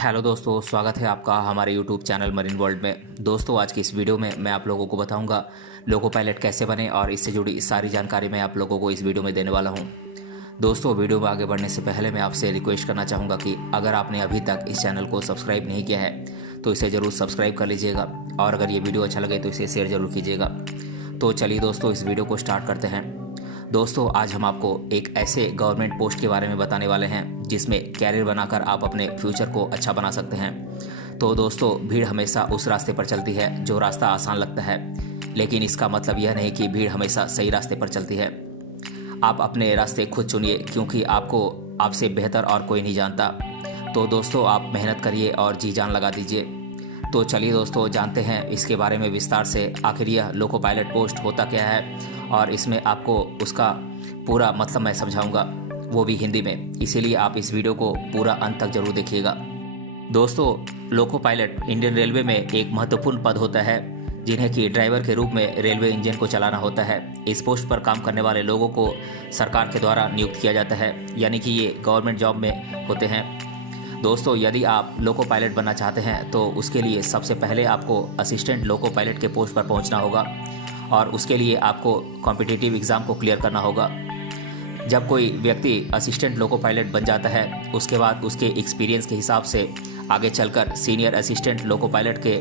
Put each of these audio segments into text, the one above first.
Hello दोस्तों, स्वागत है आपका हमारे यूट्यूब चैनल मरीन वर्ल्ड में। दोस्तों, आज की इस वीडियो में मैं आप लोगों को बताऊंगा लोको पायलट कैसे बने और इससे जुड़ी सारी जानकारी मैं आप लोगों को इस वीडियो में देने वाला हूं। दोस्तों, वीडियो में आगे बढ़ने से पहले मैं आपसे रिक्वेस्ट करना चाहूँगा कि अगर आपने अभी तक इस चैनल को सब्सक्राइब नहीं किया है तो इसे ज़रूर सब्सक्राइब कर लीजिएगा और अगर ये वीडियो अच्छा लगे तो इसे शेयर ज़रूर कीजिएगा। तो चलिए दोस्तों, इस वीडियो को स्टार्ट करते हैं। दोस्तों, आज हम आपको एक ऐसे गवर्नमेंट पोस्ट के बारे में बताने वाले हैं जिसमें कैरियर बनाकर आप अपने फ्यूचर को अच्छा बना सकते हैं। तो दोस्तों, भीड़ हमेशा उस रास्ते पर चलती है जो रास्ता आसान लगता है, लेकिन इसका मतलब यह नहीं कि भीड़ हमेशा सही रास्ते पर चलती है। आप अपने रास्ते खुद चुनिए, क्योंकि आपको आपसे बेहतर और कोई नहीं जानता। तो दोस्तों, आप मेहनत करिए और जी जान लगा दीजिए। तो चलिए दोस्तों, जानते हैं इसके बारे में विस्तार से। आखिर यह लोको पायलट पोस्ट होता क्या है और इसमें आपको उसका पूरा मतलब मैं समझाऊंगा, वो भी हिंदी में। इसीलिए आप इस वीडियो को पूरा अंत तक जरूर देखिएगा। दोस्तों, लोको पायलट इंडियन रेलवे में एक महत्वपूर्ण पद होता है जिन्हें कि ड्राइवर के रूप में रेलवे इंजन को चलाना होता है। इस पोस्ट पर काम करने वाले लोगों को सरकार के द्वारा नियुक्त किया जाता है, यानी कि ये गवर्नमेंट जॉब में होते हैं। दोस्तों, यदि आप लोको पायलट बनना चाहते हैं तो उसके लिए सबसे पहले आपको असिस्टेंट लोको पायलट के पोस्ट पर पहुंचना होगा और उसके लिए आपको कॉम्पिटिटिव एग्ज़ाम को क्लियर करना होगा। जब कोई व्यक्ति असिस्टेंट लोको पायलट बन जाता है, उसके बाद उसके एक्सपीरियंस के हिसाब से आगे चलकर सीनियर असिस्टेंट लोको पायलट के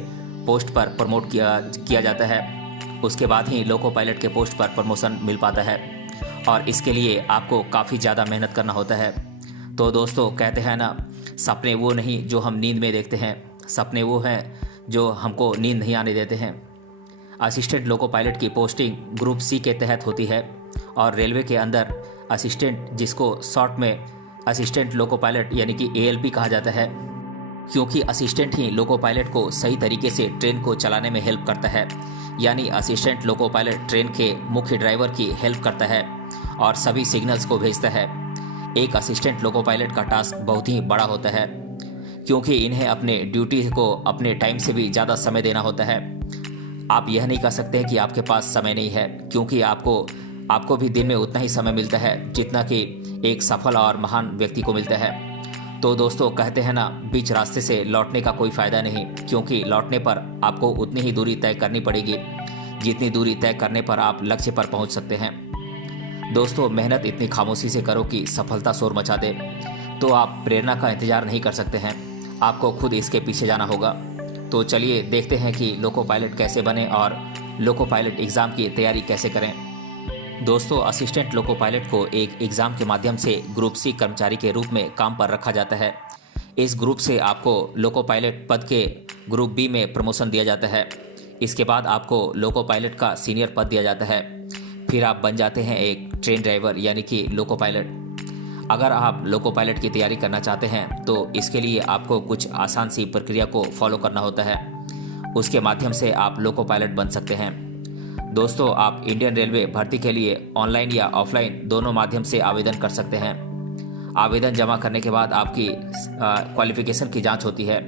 पोस्ट पर प्रमोट किया जाता है। उसके बाद ही लोको पायलट के पोस्ट पर प्रमोशन मिल पाता है और इसके लिए आपको काफ़ी ज़्यादा मेहनत करना होता है। तो दोस्तों, कहते हैं ना, सपने वो नहीं जो हम नींद में देखते हैं, सपने वो हैं जो हमको नींद नहीं आने देते हैं। असिस्टेंट लोको पायलट की पोस्टिंग ग्रुप सी के तहत होती है और रेलवे के अंदर असिस्टेंट, जिसको शॉर्ट में असिस्टेंट लोको पायलट यानी कि ALP कहा जाता है, क्योंकि असिस्टेंट ही लोको पायलट को सही तरीके से ट्रेन को चलाने में हेल्प करता है। यानी असिस्टेंट लोको पायलट ट्रेन के मुख्य ड्राइवर की हेल्प करता है और सभी सिग्नल्स को भेजता है। एक असिस्टेंट लोको पायलट का टास्क बहुत ही बड़ा होता है, क्योंकि इन्हें अपने ड्यूटी को अपने टाइम से भी ज़्यादा समय देना होता है। आप यह नहीं कह सकते कि आपके पास समय नहीं है, क्योंकि आपको भी दिन में उतना ही समय मिलता है जितना कि एक सफल और महान व्यक्ति को मिलता है। तो दोस्तों, कहते हैं ना, बीच रास्ते से लौटने का कोई फ़ायदा नहीं, क्योंकि लौटने पर आपको उतनी ही दूरी तय करनी पड़ेगी जितनी दूरी तय करने पर आप लक्ष्य पर पहुंच सकते हैं। दोस्तों, मेहनत इतनी खामोशी से करो कि सफलता शोर मचा दे। तो आप प्रेरणा का इंतजार नहीं कर सकते हैं, आपको खुद इसके पीछे जाना होगा। तो चलिए देखते हैं कि लोको पायलट कैसे बने और लोको पायलट एग्ज़ाम की तैयारी कैसे करें। दोस्तों, असिस्टेंट लोको पायलट को एक एग्ज़ाम के माध्यम से ग्रुप सी कर्मचारी के रूप में काम पर रखा जाता है। इस ग्रुप से आपको लोको पायलट पद के ग्रुप बी में प्रमोशन दिया जाता है। इसके बाद आपको लोको पायलट का सीनियर पद दिया जाता है। फिर आप बन जाते हैं एक ट्रेन ड्राइवर यानी कि लोको पायलट। अगर आप लोको पायलट की तैयारी करना चाहते हैं तो इसके लिए आपको कुछ आसान सी प्रक्रिया को फॉलो करना होता है, उसके माध्यम से आप लोको पायलट बन सकते हैं। दोस्तों, आप इंडियन रेलवे भर्ती के लिए ऑनलाइन या ऑफलाइन दोनों माध्यम से आवेदन कर सकते हैं। आवेदन जमा करने के बाद आपकी क्वालिफिकेशन की जांच होती है।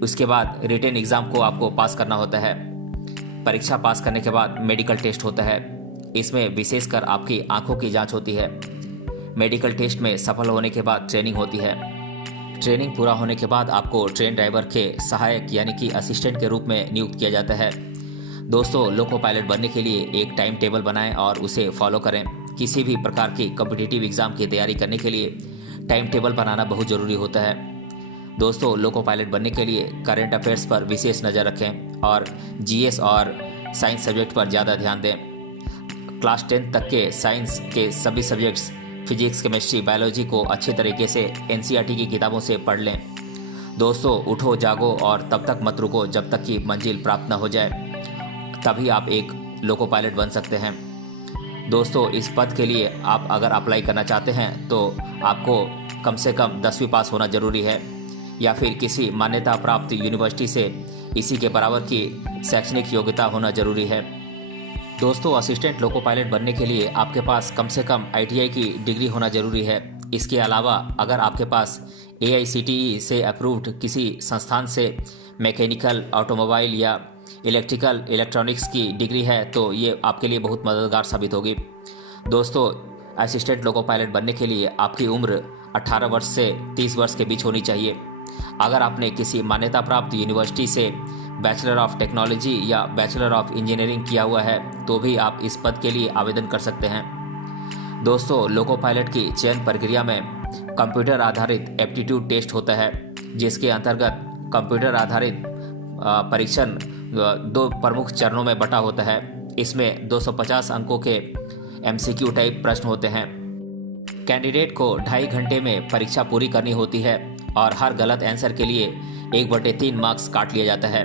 उसके बाद रिटन एग्ज़ाम को आपको पास करना होता है। परीक्षा पास करने के बाद मेडिकल टेस्ट होता है। इसमें विशेषकर आपकी आंखों की जांच होती है। मेडिकल टेस्ट में सफल होने के बाद ट्रेनिंग होती है। ट्रेनिंग पूरा होने के बाद आपको ट्रेन ड्राइवर के सहायक यानी कि असिस्टेंट के रूप में नियुक्त किया जाता है। दोस्तों, लोको पायलट बनने के लिए एक टाइम टेबल बनाएं और उसे फॉलो करें। किसी भी प्रकार की कॉम्पिटिटिव एग्ज़ाम की तैयारी करने के लिए टाइम टेबल बनाना बहुत ज़रूरी होता है। दोस्तों, लोको पायलट बनने के लिए करंट अफेयर्स पर विशेष नज़र रखें और GS और साइंस सब्जेक्ट पर ज़्यादा ध्यान दें। क्लास 10 तक के साइंस के सभी सब्जेक्ट्स फिजिक्स, केमिस्ट्री, बायोलॉजी को अच्छे तरीके से NCERT की किताबों से पढ़ लें। दोस्तों, उठो जागो और तब तक मत रुको जब तक कि मंजिल प्राप्त न हो जाए, तभी आप एक लोको पायलट बन सकते हैं। दोस्तों, इस पद के लिए आप अगर अप्लाई करना चाहते हैं तो आपको कम से कम 10वीं पास होना ज़रूरी है या फिर किसी मान्यता प्राप्त यूनिवर्सिटी से इसी के बराबर की शैक्षणिक योग्यता होना ज़रूरी है। दोस्तों, असिस्टेंट लोको पायलट बनने के लिए आपके पास कम से कम ITI की डिग्री होना ज़रूरी है। इसके अलावा अगर आपके पास AICTE से अप्रूव्ड किसी संस्थान से मैकेनिकल, ऑटोमोबाइल या इलेक्ट्रॉनिक्स की डिग्री है तो ये आपके लिए बहुत मददगार साबित होगी। दोस्तों, असिस्टेंट लोको पायलट बनने के लिए आपकी उम्र 18 वर्ष से 30 वर्ष के बीच होनी चाहिए। अगर आपने किसी मान्यता प्राप्त यूनिवर्सिटी से बैचलर ऑफ टेक्नोलॉजी या बैचलर ऑफ इंजीनियरिंग किया हुआ है तो भी आप इस पद के लिए आवेदन कर सकते हैं। दोस्तों, लोको पायलट की चयन प्रक्रिया में कंप्यूटर आधारित एप्टीट्यूड टेस्ट होता है, जिसके अंतर्गत कंप्यूटर आधारित परीक्षण 2 प्रमुख चरणों में बटा होता है। इसमें 250 अंकों के MCQ टाइप प्रश्न होते हैं। कैंडिडेट को 2.5 घंटे में परीक्षा पूरी करनी होती है और हर गलत आंसर के लिए 1/3 मार्क्स काट लिया जाता है।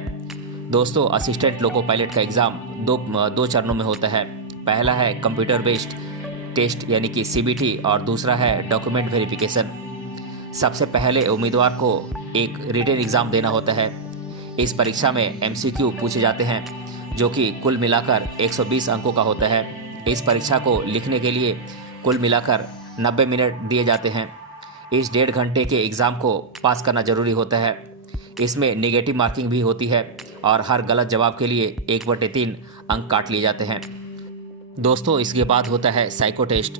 दोस्तों, असिस्टेंट लोको पायलट का एग्ज़ाम दो चरणों में होता है। पहला है कंप्यूटर बेस्ड टेस्ट यानी कि CBT और दूसरा है डॉक्यूमेंट वेरिफिकेशन। सबसे पहले उम्मीदवार को एक रिटन एग्ज़ाम देना होता है। इस परीक्षा में MCQ पूछे जाते हैं जो कि कुल मिलाकर 120 अंकों का होता है। इस परीक्षा को लिखने के लिए कुल मिलाकर 90 मिनट दिए जाते हैं। इस 1.5 घंटे के एग्ज़ाम को पास करना जरूरी होता है। इसमें नेगेटिव मार्किंग भी होती है और हर गलत जवाब के लिए 1/3 अंक काट लिए जाते हैं। दोस्तों, इसके बाद होता है साइको टेस्ट।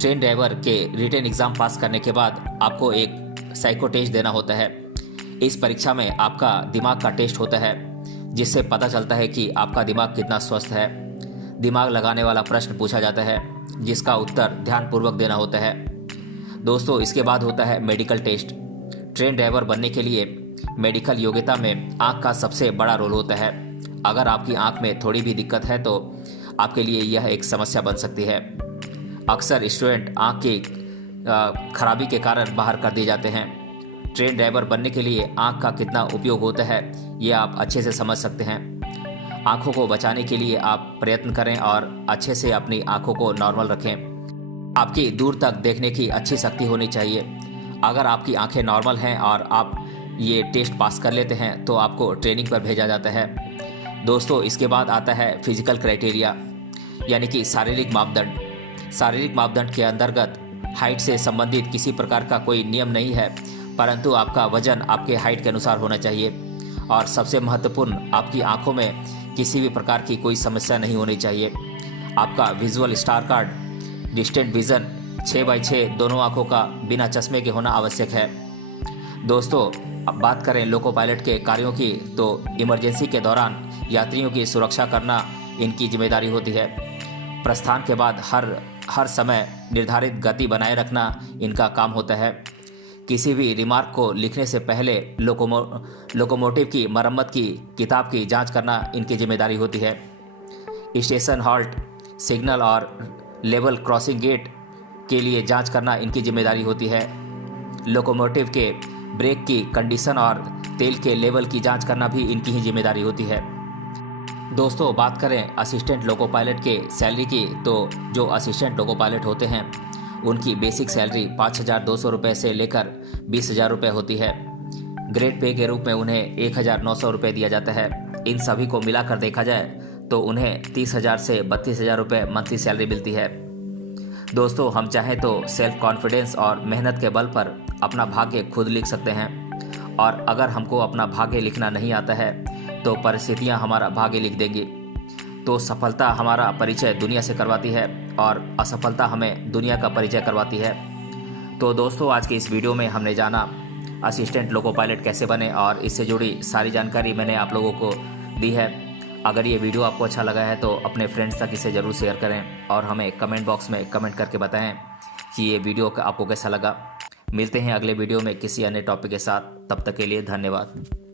ट्रेन ड्राइवर के रिटन एग्ज़ाम पास करने के बाद आपको एक साइको टेस्ट देना होता है। इस परीक्षा में आपका दिमाग का टेस्ट होता है, जिससे पता चलता है कि आपका दिमाग कितना स्वस्थ है। दिमाग लगाने वाला प्रश्न पूछा जाता है, जिसका उत्तर ध्यानपूर्वक देना होता है। दोस्तों, इसके बाद होता है मेडिकल टेस्ट। ट्रेन ड्राइवर बनने के लिए मेडिकल योग्यता में आँख का सबसे बड़ा रोल होता है। अगर आपकी आँख में थोड़ी भी दिक्कत है तो आपके लिए यह एक समस्या बन सकती है। अक्सर स्टूडेंट आँख की खराबी के कारण बाहर कर दिए जाते हैं। ट्रेन ड्राइवर बनने के लिए आँख का कितना उपयोग होता है ये आप अच्छे से समझ सकते हैं। आँखों को बचाने के लिए आप प्रयत्न करें और अच्छे से अपनी आँखों को नॉर्मल रखें। आपकी दूर तक देखने की अच्छी शक्ति होनी चाहिए। अगर आपकी आँखें नॉर्मल हैं और आप ये टेस्ट पास कर लेते हैं तो आपको ट्रेनिंग पर भेजा जाता है। दोस्तों, इसके बाद आता है फिजिकल क्राइटेरिया यानी कि शारीरिक मापदंड। शारीरिक मापदंड के अंतर्गत हाइट से संबंधित किसी प्रकार का कोई नियम नहीं है, परंतु आपका वजन आपके हाइट के अनुसार होना चाहिए और सबसे महत्वपूर्ण, आपकी आंखों में किसी भी प्रकार की कोई समस्या नहीं होनी चाहिए। आपका visual star card distant vision 6/6 दोनों आंखों का बिना चश्मे के होना आवश्यक है। दोस्तों, अब बात करें लोको पायलट के कार्यों की तो इमरजेंसी के दौरान यात्रियों की सुरक्षा करना इनकी जिम्मेदारी होती है। प्रस्थान के बाद हर समय निर्धारित गति बनाए रखना इनका काम होता है। किसी भी रिमार्क को लिखने से पहले लोकोमोटिव की मरम्मत की किताब की जांच करना इनकी जिम्मेदारी होती है। स्टेशन हॉल्ट, सिग्नल और लेवल क्रॉसिंग गेट के लिए जांच करना इनकी जिम्मेदारी होती है। लोकोमोटिव के ब्रेक की कंडीशन और तेल के लेवल की जांच करना भी इनकी ही जिम्मेदारी होती है। दोस्तों, बात करें असिस्टेंट लोको पायलट के सैलरी की तो जो असिस्टेंट लोको पायलट होते हैं उनकी बेसिक सैलरी 5,200 रुपये से लेकर 20,000 रुपये होती है। ग्रेड पे के रूप में उन्हें 1,900 रुपये दिया जाता है। इन सभी को मिलाकर देखा जाए तो उन्हें 30,000 से 32,000 रुपये मंथली सैलरी मिलती है। दोस्तों, हम चाहें तो सेल्फ कॉन्फिडेंस और मेहनत के बल पर अपना भाग्य खुद लिख सकते हैं और अगर हमको अपना भाग्य लिखना नहीं आता है तो परिस्थितियां हमारा भाग्य लिख देंगी। तो सफलता हमारा परिचय दुनिया से करवाती है और असफलता हमें दुनिया का परिचय करवाती है। तो दोस्तों, आज की इस वीडियो में हमने जाना असिस्टेंट लोको पायलट कैसे बने और इससे जुड़ी सारी जानकारी मैंने आप लोगों को दी है। अगर ये वीडियो आपको अच्छा लगा है तो अपने फ्रेंड्स तक इसे ज़रूर शेयर करें और हमें कमेंट बॉक्स में कमेंट करके बताएं कि ये वीडियो आपको कैसा लगा। मिलते हैं अगले वीडियो में किसी अन्य टॉपिक के साथ। तब तक के लिए धन्यवाद।